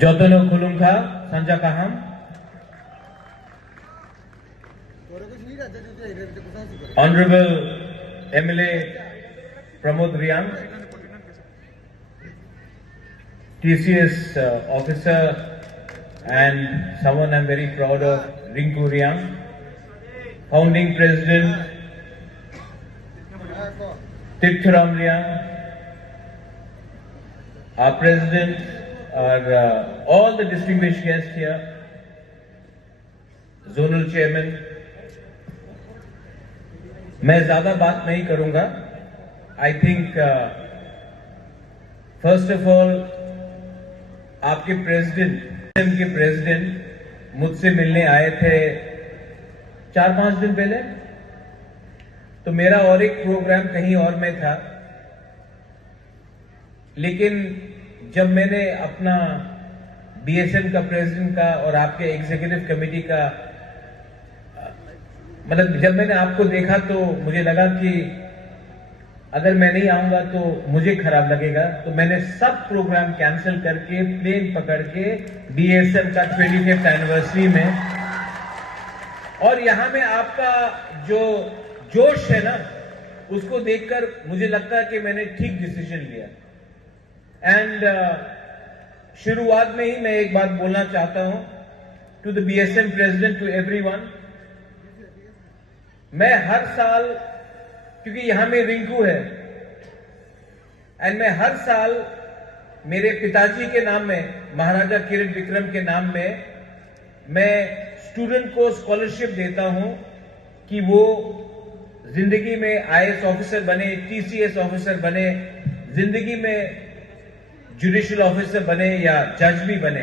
Jotono Kulumka, Sanja Kaham, Honorable MLA Pramod Riang, TCS officer and someone I'm very proud of, Rinku Riang, founding president Tirthuram Riang, our president, all the distinguished guests here, zonal chairman. मैं ज्यादा बात नहीं करूंगा. I think first of all आपके president मुझसे मिलने आए थे 4-5 दिन पहले. तो मेरा और एक प्रोग्राम कहीं और में था, लेकिन जब मैंने अपना बीएसएन का प्रेसिडेंट का और आपके एग्जीक्यूटिव कमेटी का जब मैंने आपको देखा तो मुझे लगा कि अगर मैं नहीं आऊंगा तो मुझे खराब लगेगा. तो मैंने सब प्रोग्राम कैंसिल करके प्लेन पकड़ के बीएसएन का 25th एनिवर्सरी में, और यहां में आपका जो जोश है ना, उसको देखकर मुझे लगता है कि मैंने ठीक डिसीजन लिया. एंड शुरुआत में ही मैं एक बात बोलना चाहता हूं to the BSN president, to everyone. मैं हर साल, क्योंकि यहां में रिंकू है, एंड मैं हर साल मेरे पिताजी के नाम में, महाराजा किरीट विक्रम के नाम में, मैं स्टूडेंट को स्कॉलरशिप देता हूं कि वो जिंदगी में आईएएस ऑफिसर बने, टीसीएस ऑफिसर बने, जिंदगी में जुडिशियल ऑफिसर बने या जज भी बने.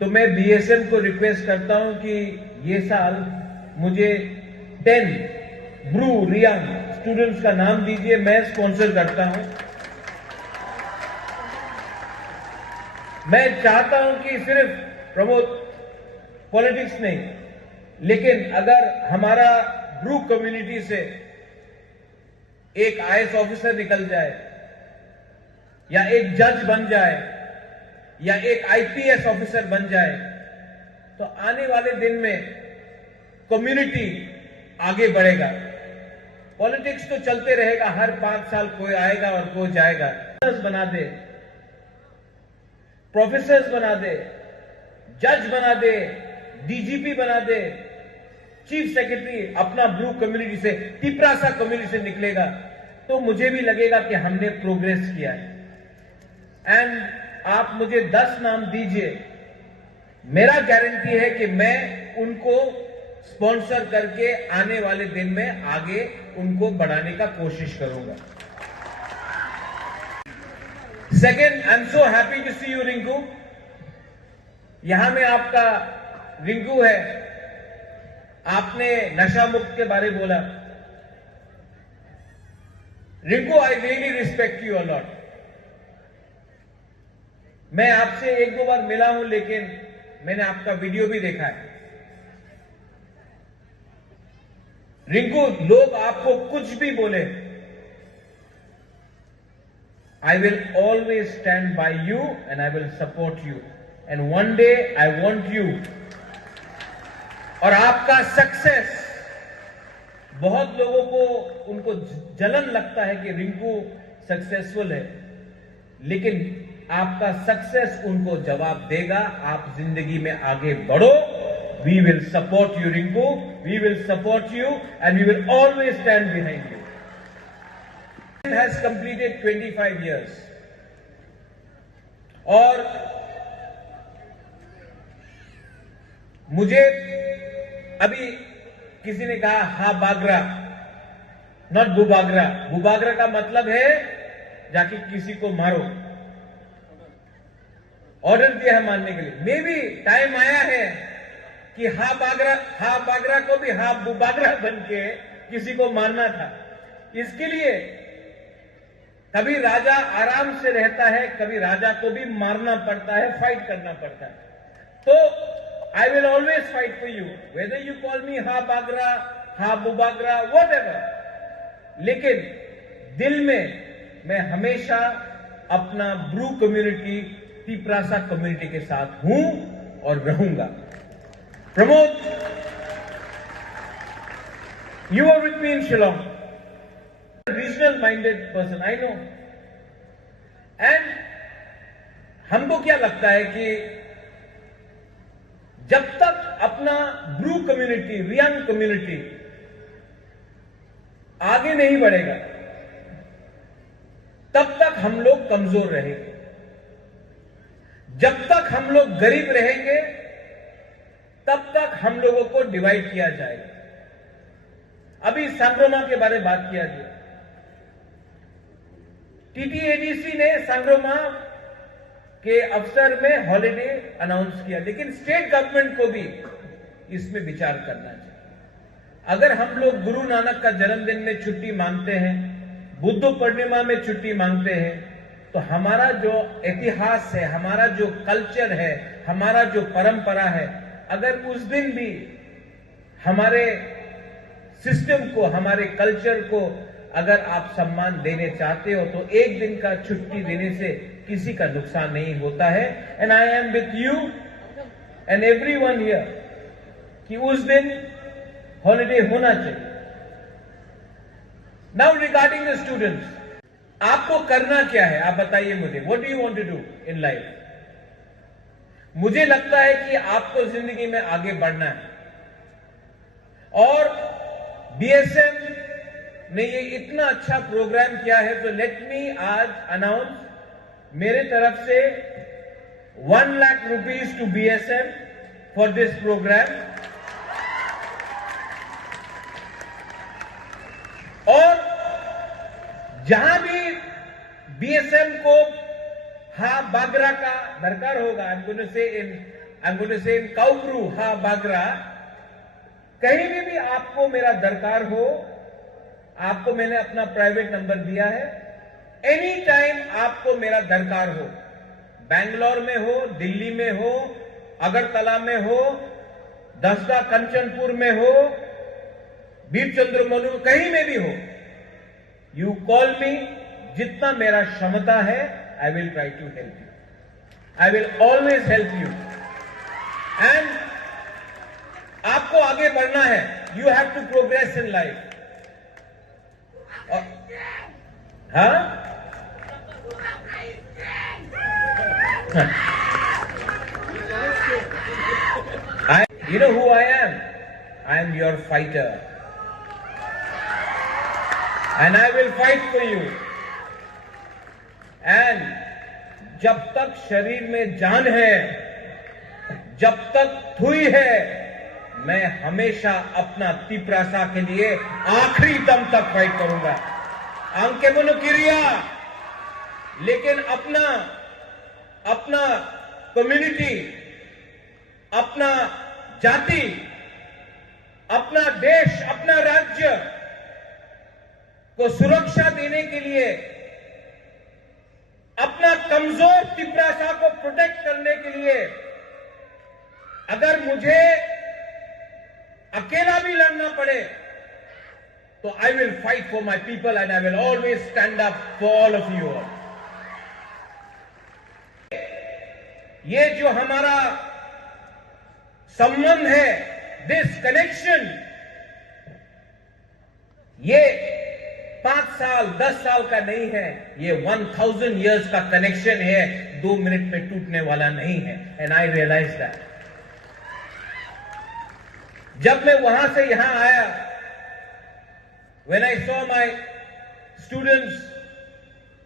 तो मैं बीएसएन को रिक्वेस्ट करता हूं कि ये साल मुझे 10 ब्रू रियांग स्टूडेंट्स का नाम दीजिए, मैं स्पॉन्सर करता हूं. मैं चाहता हूं कि सिर्फ प्रमोद पॉलिटिक्स नहीं, लेकिन अगर हमारा ब्रू कम्युनिटी से एक आईएएस ऑफिसर निकल जाए, या एक जज बन जाए, या एक आईपीएस ऑफिसर बन जाए, तो आने वाले दिन में कम्युनिटी आगे बढ़ेगा. पॉलिटिक्स तो चलते रहेगा, हर 5 साल कोई आएगा और कोई जाएगा. बना दे, प्रोफेसर्स बना दे, जज बना दे, डीजीपी बना दे, चीफ सेक्रेटरी अपना ब्रू कम्युनिटी से, तिपरासा कम्युनिटी से निकलेगा, तो मुझे भी लगेगा कि हमने प्रोग्रेस किया है. एंड आप मुझे 10 नाम दीजिए, मेरा गारंटी है कि मैं उनको स्पॉन्सर करके आने वाले दिन में आगे उनको बढ़ाने का कोशिश करूंगा. Second, I am so happy to see you Rinku. यहां में आपका रिंकू है. आपने नशा मुक्त के बारे में बोला. Rinku, I really respect you a lot. मैं आपसे 1-2 बार मिला हूं, लेकिन मैंने आपका वीडियो भी देखा है. रिंकू, लोग आपको कुछ भी बोले, आई will always stand by you and I will support you. And one day I want you. और आपका सक्सेस, बहुत लोगों को उनको जलन लगता है कि रिंकू सक्सेसफुल है, लेकिन आपका सक्सेस उनको जवाब देगा. आप जिंदगी में आगे बढ़ो. We will support you, Rinku. We will support you, and we will always stand behind you. It has completed 25 years. और मुझे अभी किसी ने कहा हा बागरा, नॉट बुबागरा. बुबागरा का मतलब है जाके किसी को मारो. ऑर्डर दिया है मारने के लिए. मे भी टाइम आया है कि हा बागरा को भी हा बुबागरा बन के किसी को मारना था. इसके लिए कभी राजा आराम से रहता है, कभी राजा को भी मारना पड़ता है, फाइट करना पड़ता है. तो आई will always fight for you, whether you call मी हा बागरा, हा बुबागरा, व्हाटएवर. लेकिन दिल में मैं हमेशा अपना ब्रू कम्युनिटी तिपरासा कम्युनिटी के साथ हूं और रहूंगा। Pramod, you were with me in Shillong, regional minded person, I know, and हमको क्या लगता है कि जब तक अपना ब्रू कम्युनिटी, रियांग कम्युनिटी आगे नहीं बढ़ेगा तब तक हम लोग कमजोर रहेंगे। जब तक हम लोग गरीब रहेंगे तब तक हम लोगों को डिवाइड किया जाएगा। अभी सांग्रोमा के बारे में बात किया गया। टीटीएडीसी ने सांग्रोमा के अवसर में हॉलिडे अनाउंस किया, लेकिन स्टेट गवर्नमेंट को भी इसमें विचार करना चाहिए। अगर हम लोग गुरु नानक का जन्मदिन में छुट्टी मांगते हैं, बुद्ध पूर्णिमा में छुट्टी मांगते हैं, तो हमारा जो इतिहास है, हमारा जो कल्चर है, हमारा जो परंपरा है, अगर उस दिन भी हमारे सिस्टम को, हमारे कल्चर को अगर आप सम्मान देने चाहते हो तो एक दिन का छुट्टी देने से किसी का नुकसान नहीं होता है। And I am with you and everyone here कि उस दिन हॉलिडे होना चाहिए। नाउ रिगार्डिंग द स्टूडेंट्स, आपको करना क्या है आप बताइए मुझे। What do you want to do in life? मुझे लगता है कि आपको जिंदगी में आगे बढ़ना है और बीएसएम ने ये इतना अच्छा प्रोग्राम किया है, तो लेट मी आज अनाउंस मेरे तरफ से 1 lakh rupees to BSM for this program. और जहां भी बीएसएम को हा बागरा का दरकार होगा, आई एम गोइंग टू से इन काउब्रू हा बागरा, कहीं भी आपको मेरा दरकार हो, आपको मैंने अपना प्राइवेट नंबर दिया है। एनी टाइम आपको मेरा दरकार हो, बैंगलोर में हो, दिल्ली में हो, अगरतला में हो, दसदा कंचनपुर में हो, बीरचंद्र मनु, कहीं में भी हो, यू कॉल मी। जितना मेरा क्षमता है, I will try to help you, I will always help you. And आपको आगे बढ़ना है, you have to progress in life. हाँ, you know who I am? I am your fighter, and I will fight for you. And जब तक शरीर में जान है, जब तक थुई है, मैं हमेशा अपना तिपरासा के लिए आखिरी दम तक फाइट करूंगा। आंके मनु किरिया, लेकिन अपना कम्युनिटी, अपना जाति, अपना देश, अपना राज्य को सुरक्षा देने के लिए, अपना कमजोर तिपरासा को प्रोटेक्ट करने के लिए, अगर मुझे अकेला भी लड़ना पड़े तो I will fight for my people and I will always stand up for all of you all. ये जो हमारा संबंध है, दिस कनेक्शन, ये 5 साल 10 साल का नहीं है, ये 1000 years का कनेक्शन है, 2 मिनट में टूटने वाला नहीं है। And I realise that. जब मैं वहां से यहां आया, when I saw my students,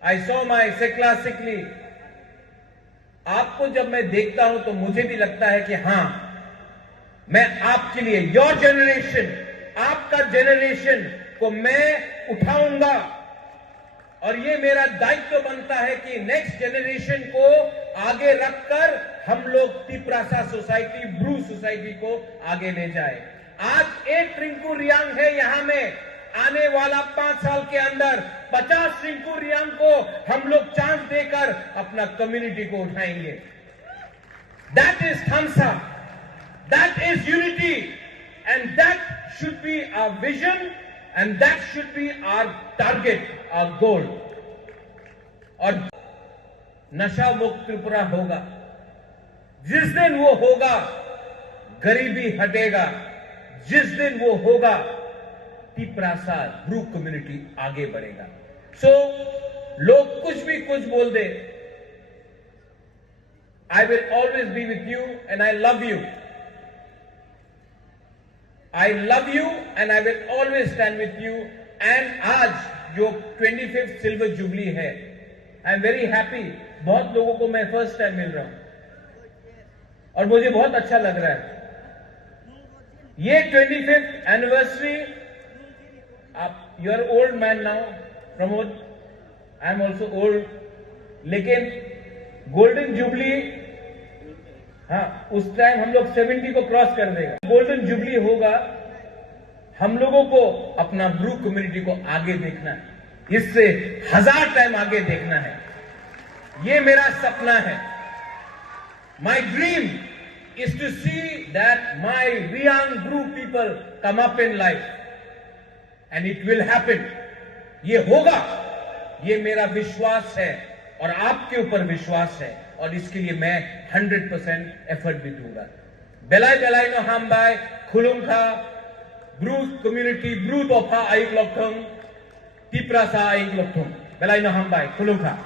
I saw my Sekla Sikli, आपको जब मैं देखता हूं तो मुझे भी लगता है कि हां, मैं आपके लिए, योर जनरेशन, आपका जनरेशन को मैं उठाऊंगा और ये मेरा दायित्व बनता है कि नेक्स्ट जनरेशन को आगे रखकर हम लोग तिपरासा सोसाइटी, ब्रू सोसाइटी को आगे ले जाए। आज एक रिंकू रियांग है यहां में, आने वाला 5 साल के अंदर 50 रिंकू रियांग को हम लोग चांस देकर अपना कम्युनिटी को उठाएंगे। दैट इज थामसा, that is unity, and that should be our vision, and that should be our target, our goal. और नशा मुक्त त्रिपुरा होगा। जिस दिन वो होगा, गरीबी हटेगा। जिस दिन वो होगा, तिपरासा ब्रू कम्युनिटी आगे बढ़ेगा। सो लोग कुछ भी कुछ बोल दे, I will always be with you and I love you. I love you and I will always stand with you. And आज जो 25th सिल्वर जुबली है, आई एम वेरी हैप्पी। बहुत लोगों को मैं फर्स्ट टाइम मिल रहा हूं और मुझे बहुत अच्छा लग रहा है। ये 25th एनिवर्सरी, आप you are old man now Pramod, I am also old, लेकिन गोल्डन जुबली, हाँ उस टाइम हम लोग 70 को क्रॉस कर देगा। गोल्डन जुबली होगा, हम लोगों को अपना ब्रू कम्युनिटी को आगे देखना है, इससे 1000 टाइम आगे देखना है। ये मेरा सपना है। My dream is to see that my young Bru people come up in life, and it will happen. ये होगा, ये मेरा विश्वास है और आपके ऊपर विश्वास है, और इसके लिए मैं 100% एफर्ट भी दूंगा। बेलाई बेलाई नो हम बाय खुलुंखा ब्रू कम्युनिटी ब्रू तोफा आइक लोकथों तिपरासा आइक लोकथों बेलाई नो हम बाय खुलुंखा।